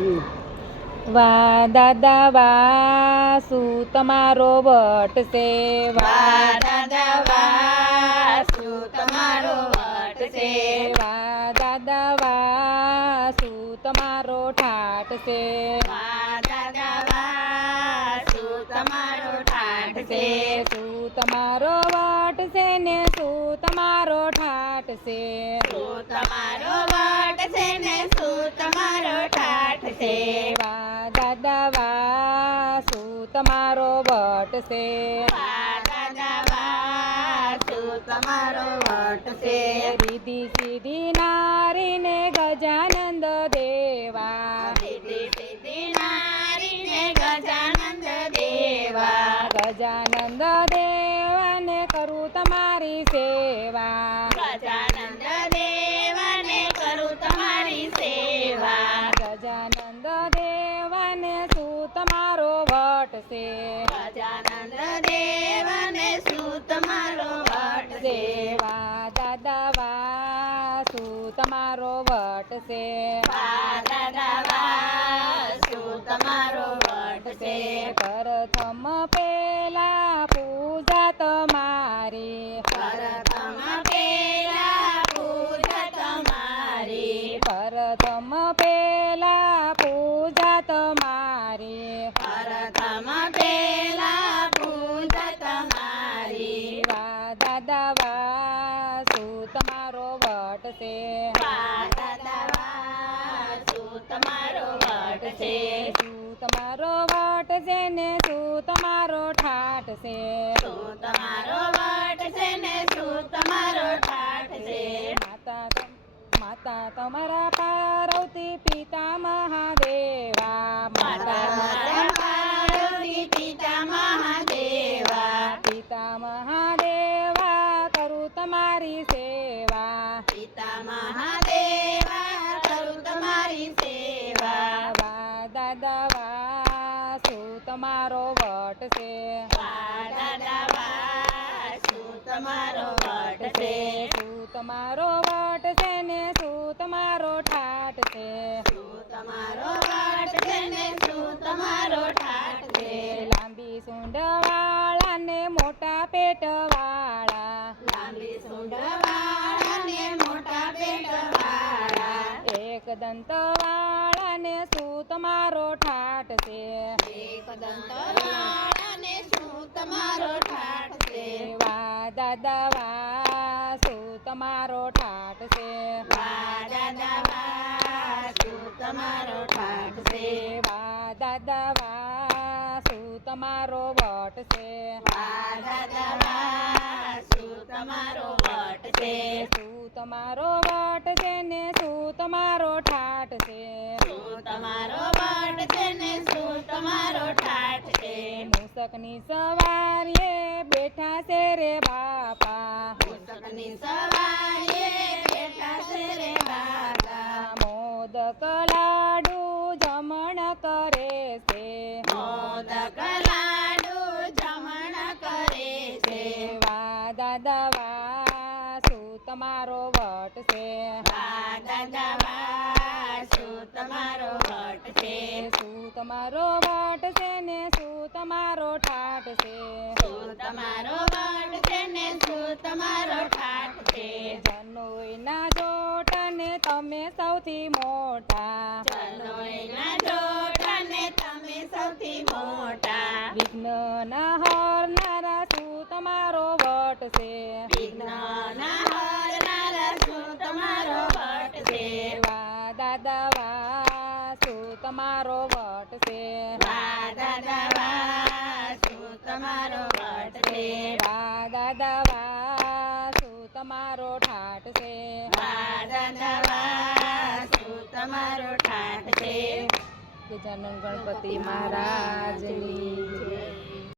વા દાદા વા શું તમારો વટ છે? વા દાદા વા શું તમારો વટ છે? વા દાદા વા શું તમારો ઠાઠ છે? વા દાદા વા શું તમારો ઠાઠ છે? શું તમારો વટ છે ને શું તમારો ઠાઠ છે? શું તમારો વટ છે ને શું તમારો ઠાઠ છે? વા દાદા વા શું તમારો વટ છે? વા દાદા વા શું તમારો વટ છે? રીધી સીધી નારીને ગજાનંદ દેવા, રીધી સીધી નારીને ગજાનંદ દેવા, ગજાનંદ દેવાને કરું તમારી સેવા, ગજાનંદ દેવાને કરું તમારી સેવા, ગજાનંદ દેવાને શું તમારો વટ છે? ગજાનંદ દેવાને શું તમારો વટ છે? વા દાદા વા શું તમારો વટ છે? વા દાદા વા શું તમારો વટ છે? પ્રથમ પેલા પૂજા તમારી, પ્રથમ પેલા પૂજા તમારી, પ્રથમ પેલા પૂજા તમારી, પ્રથમ પેલા પૂજા તમારી, વા દાદા વા શું તમારો વટ છે? વા દાદા વા શું તમારો વટ છે? શું તમારો વટ છે ને શું તમારો ઠાઠ છે? શું તમારો વટ છે ને શું તમારો ઠાઠ છે? માતા તમારા પાર્વતી પિતા મહાદેવા, માતા મારા પાર્વતી પિતા મહાદેવા, પિતા મહાદેવા કરું તમારી સેવા, પિતા મહાદેવા કરું તમારી સેવા, વા દાદા વા શું તમારો વટ છે? વા દાદા વા શું તમારો વટ છે? શું તમારો વટ છે ને શું તમારો ઠાઠ છે? શું તમારો વટ છે ને શું તમારો ઠાઠ છે? લાંબી સૂંઢ વાળા ને મોટા પેટ વાળા, લાંબી સૂંઢ વાળા ને મોટા પેટ વાળા, એક દંત વાળા ને શું તમારો ઠાઠ છે? એક દંત વાળા ને શું તમારો ઠાઠ છે? વા દાદા વા શું તમારો ઠાઠ છે? વા દાદા વા શું તમારો ઠાઠ છે? વા દાદા વા શું તમારો વટ છે? વા દાદા વા શું તમારો વટ છે? શું તમારો વટ છે ને શું તમારો ઠાઠ છે? શું તમારો વટ છે ને શું તમારો ઠાઠ છે? મૂસકની સવારીએ બેઠા છે રે બાપા, મૂસકની સવારીએ બેઠા છે રે બાપા, મોદક લાડુ જમણ કરે છે, મોદક લાડુ જમણ કરે છે. વા દાદા વા શું તમારો વટ છે? વા દાદા વા શું તમારો વટ છે? શું તમારો વટ છે ને શું તમારો ઠાઠ છે? શું તમારો વટ છે ને શું તમારો ઠાઠ છે? જનોઈના જોટને તમે સૌથી મોટા, જનોઈના જોટાને તમે સૌથી મોટા, વિઘ્નના હરનારા શું તમારો વટ છે? વિઘ્નના હરનારા શું તમારો વટ છે? વા દાદા વા શું તમારો વટ છે? વા દાદા વા શું તમારો વટ છે? વા દાદા વા શું તમારો ઠાઠ છે? વા દાદા વા શું તમારો ઠાઠ છે? ગજાનન ગણપતિ મહારાજની જય.